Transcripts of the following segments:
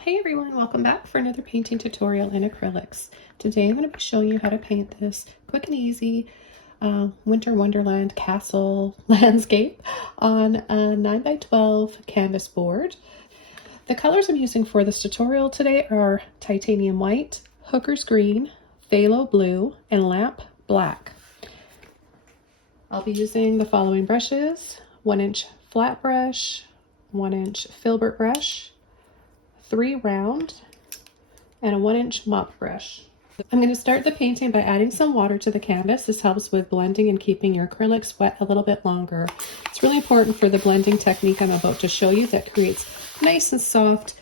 Hey everyone, welcome back for another painting tutorial in acrylics. Today I'm going to be showing you how to paint this quick and easy winter wonderland castle landscape on a 9x12 canvas board. The colors I'm using for this tutorial today are titanium white, hooker's green, phthalo blue, and lamp black. I'll be using the following brushes: 1-inch flat brush, 1-inch filbert brush, 3 round, and a 1-inch mop brush. I'm going to start the painting by adding some water to the canvas. This helps with blending and keeping your acrylics wet a little bit longer. It's really important for the blending technique I'm about to show you that creates nice and soft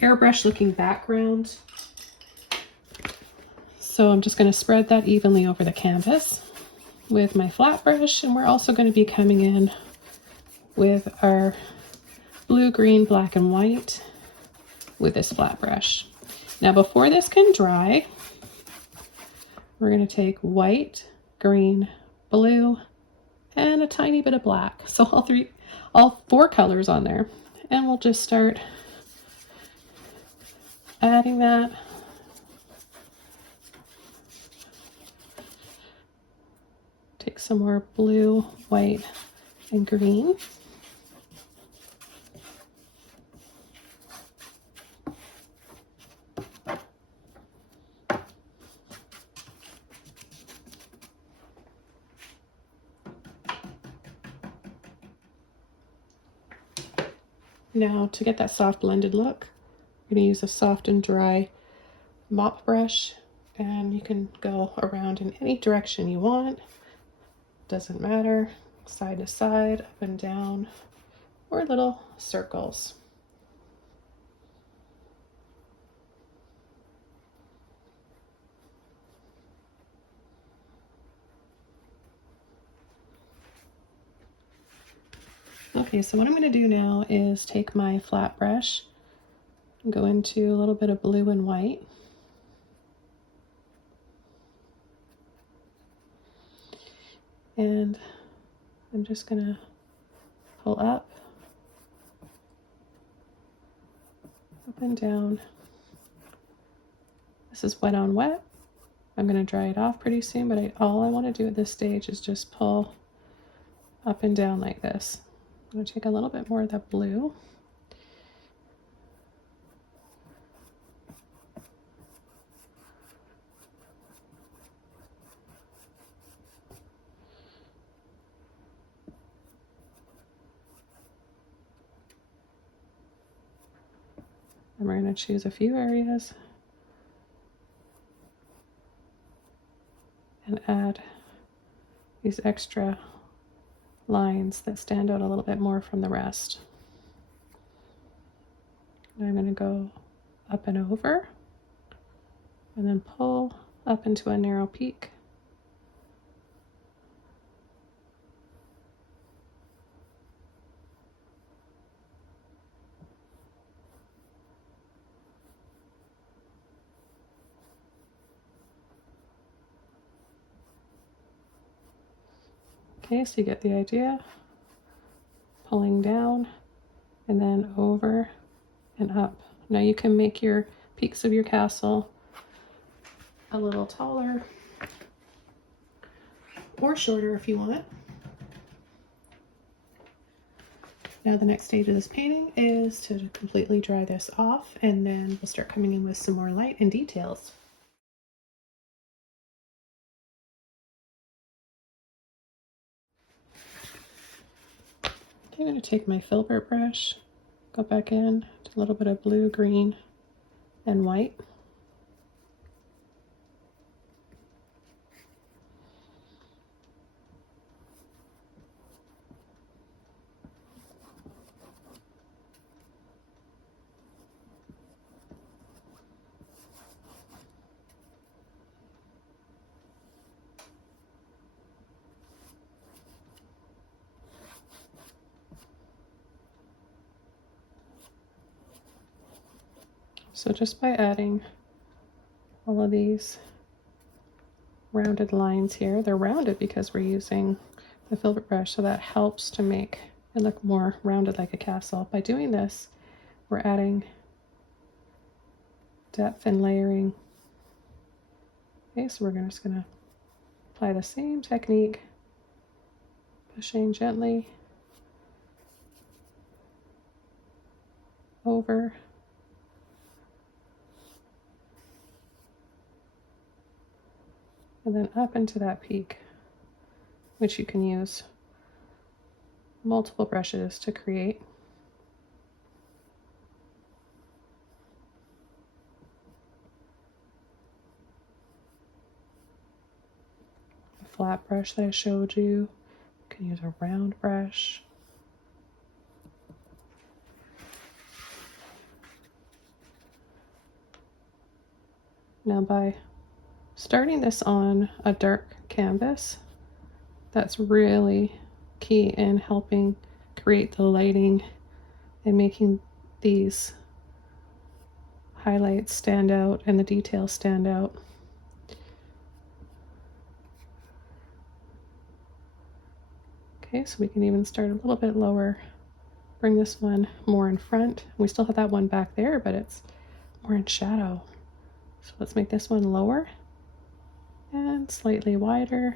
airbrush looking background. So I'm just going to spread that evenly over the canvas with my flat brush, and we're also going to be coming in with our blue, green, black, and white with this flat brush. Now before this can dry, we're going to take white, green, blue, and a tiny bit of black. So all four colors on there. And we'll just start adding that. Take some more blue, white, and green. Now to get that soft blended look, I'm going to use a soft and dry mop brush, and you can go around in any direction you want. Doesn't matter, side to side, up and down, or little circles. Okay, so what I'm going to do now is take my flat brush and go into a little bit of blue and white. And I'm just going to pull up and down. This is wet on wet. I'm going to dry it off pretty soon, but all I want to do at this stage is just pull up and down like this. I'm going to take a little bit more of that blue. And we're going to choose a few areas and add these extra lines that stand out a little bit more from the rest. And I'm going to go up and over and then pull up into a narrow peak. Okay, so you get the idea. Pulling down and then over and up. Now you can make your peaks of your castle a little taller or shorter if you want. Now the next stage of this painting is to completely dry this off, and then we'll start coming in with some more light and details. I'm going to take my filbert brush, go back in to a little bit of blue, green, and white. So just by adding all of these rounded lines here, they're rounded because we're using the filbert brush, so that helps to make it look more rounded like a castle. By doing this, we're adding depth and layering. Okay, so we're just gonna apply the same technique, pushing gently over. And then up into that peak, which you can use multiple brushes to create. The flat brush that I showed you, you can use a round brush. Now by starting this on a dark canvas, that's really key in helping create the lighting and making these highlights stand out and the details stand out. Okay, so we can even start a little bit lower, bring this one more in front. We still have that one back there, but it's more in shadow. So let's make this one lower and slightly wider.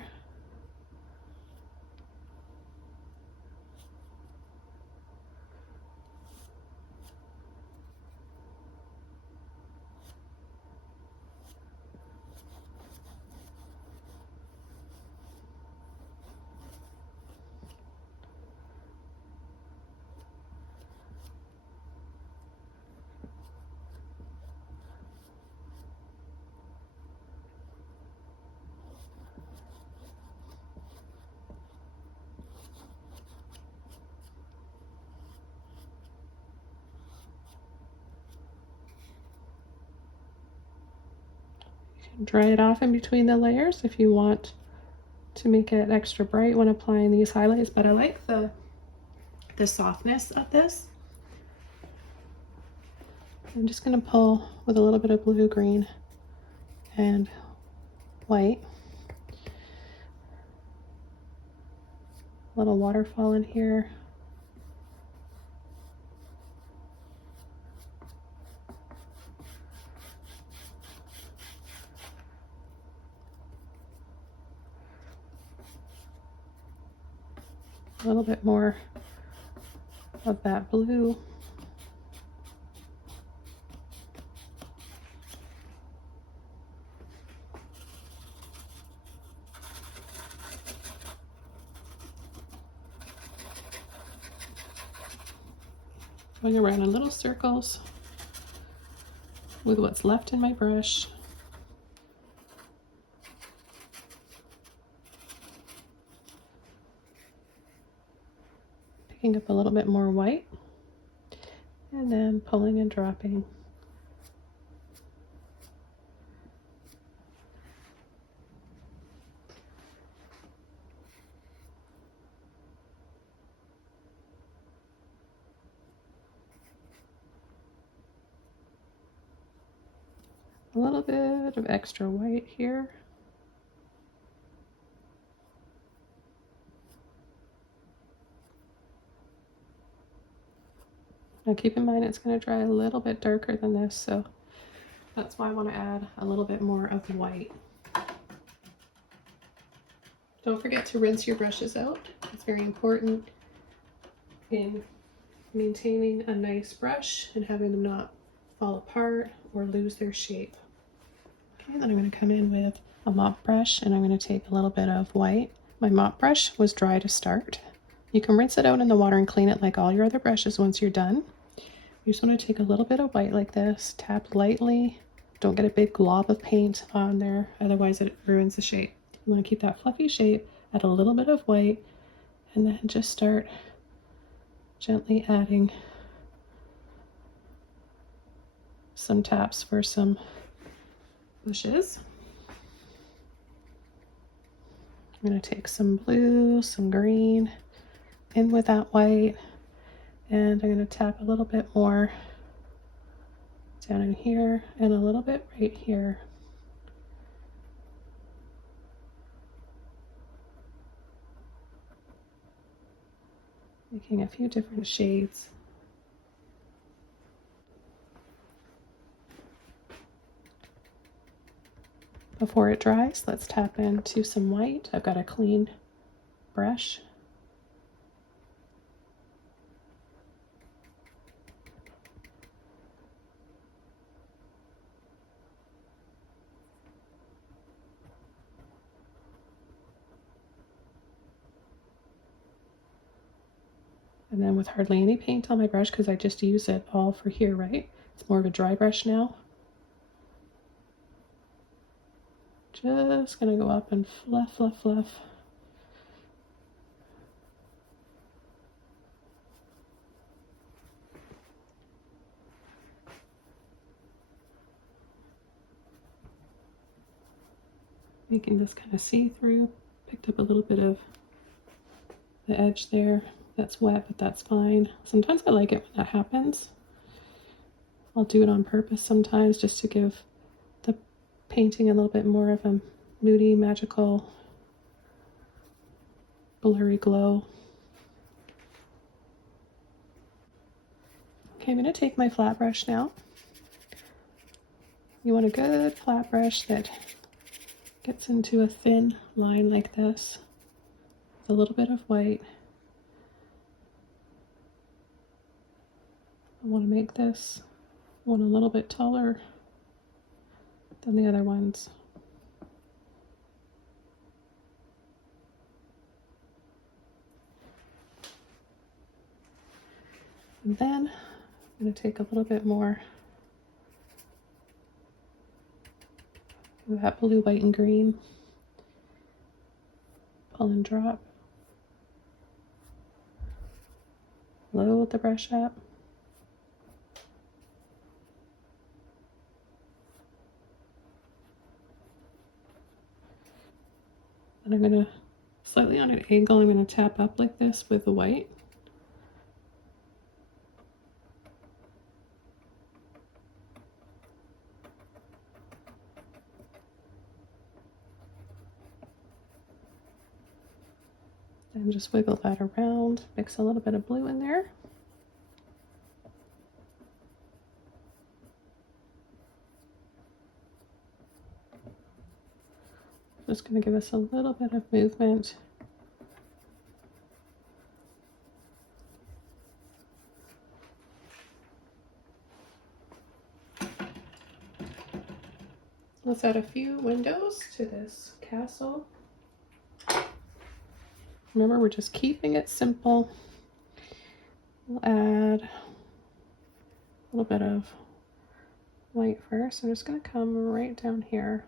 Dry it off in between the layers if you want to make it extra bright when applying these highlights, but I like the softness of this. I'm just going to pull with a little bit of blue, green, and white. A little waterfall in here. A little bit more of that blue. Going around in little circles with what's left in my brush. Picking up a little bit more white and then pulling and dropping. A little bit of extra white here. Now keep in mind it's going to dry a little bit darker than this, so that's why I want to add a little bit more of white. Don't forget to rinse your brushes out. It's very important in maintaining a nice brush and having them not fall apart or lose their shape. Okay, then I'm going to come in with a mop brush and I'm going to take a little bit of white. My mop brush was dry to start. You can rinse it out in the water and clean it like all your other brushes once you're done. You just want to take a little bit of white like this, tap lightly. Don't get a big glob of paint on there, otherwise it ruins the shape. You want to keep that fluffy shape, add a little bit of white, and then just start gently adding some taps for some bushes. I'm going to take some blue, some green in with that white, and I'm going to tap a little bit more down in here and a little bit right here. Making a few different shades. Before it dries, let's tap into some white. I've got a clean brush. And then with hardly any paint on my brush, because I just use it all for here, right? It's more of a dry brush now. Just gonna go up and fluff, fluff, fluff. Making this kind of see-through. Picked up a little bit of the edge there. That's wet, but that's fine. Sometimes I like it when that happens. I'll do it on purpose sometimes just to give the painting a little bit more of a moody, magical, blurry glow. Okay, I'm going to take my flat brush now. You want a good flat brush that gets into a thin line like this, with a little bit of white. I want to make this one a little bit taller than the other ones. And then I'm going to take a little bit more of that blue, white, and green. Pull and drop. Load the brush up. And I'm going to, slightly on an angle, I'm going to tap up like this with the white. And just wiggle that around, mix a little bit of blue in there. Just going to give us a little bit of movement. Let's add a few windows to this castle. Remember, we're just keeping it simple. We'll add a little bit of white first. I'm just going to come right down here.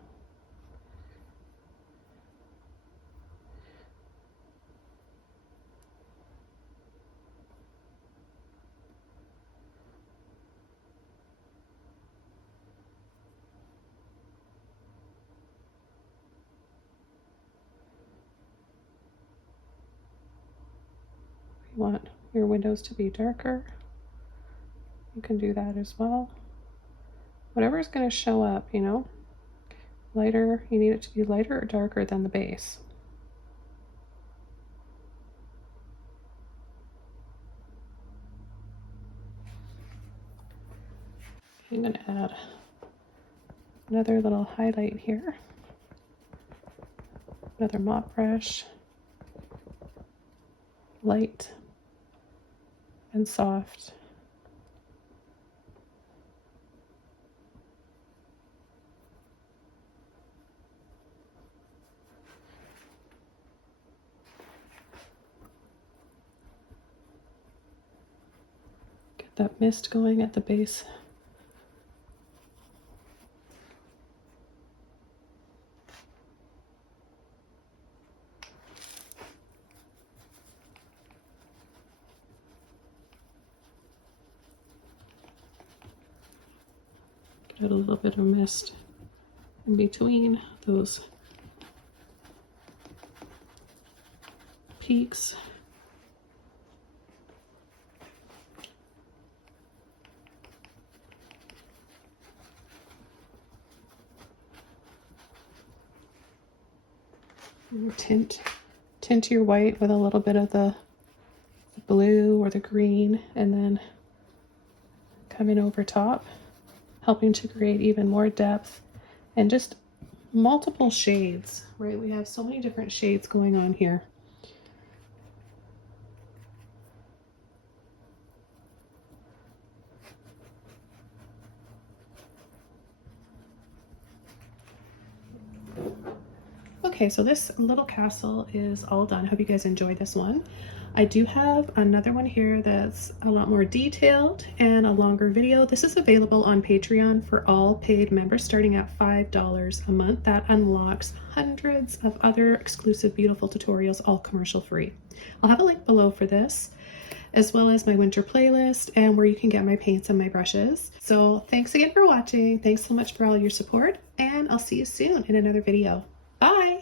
You want your windows to be darker, you can do that as well. Whatever is going to show up, you know, lighter, you need it to be lighter or darker than the base. I'm going to add another little highlight here, another mop brush, light and soft. Get that mist going at the base. Get a little bit of mist in between those peaks. Tint your white with a little bit of the blue or the green, and then come in over top, helping to create even more depth and just multiple shades, right? We have so many different shades going on here. Okay, so this little castle is all done. Hope you guys enjoyed this one. I do have another one here that's a lot more detailed and a longer video. This is available on Patreon for all paid members starting at $5 a month. That unlocks hundreds of other exclusive beautiful tutorials, all commercial free. I'll have a link below for this, as well as my winter playlist and where you can get my paints and my brushes. So thanks again for watching. Thanks so much for all your support, and I'll see you soon in another video. Bye!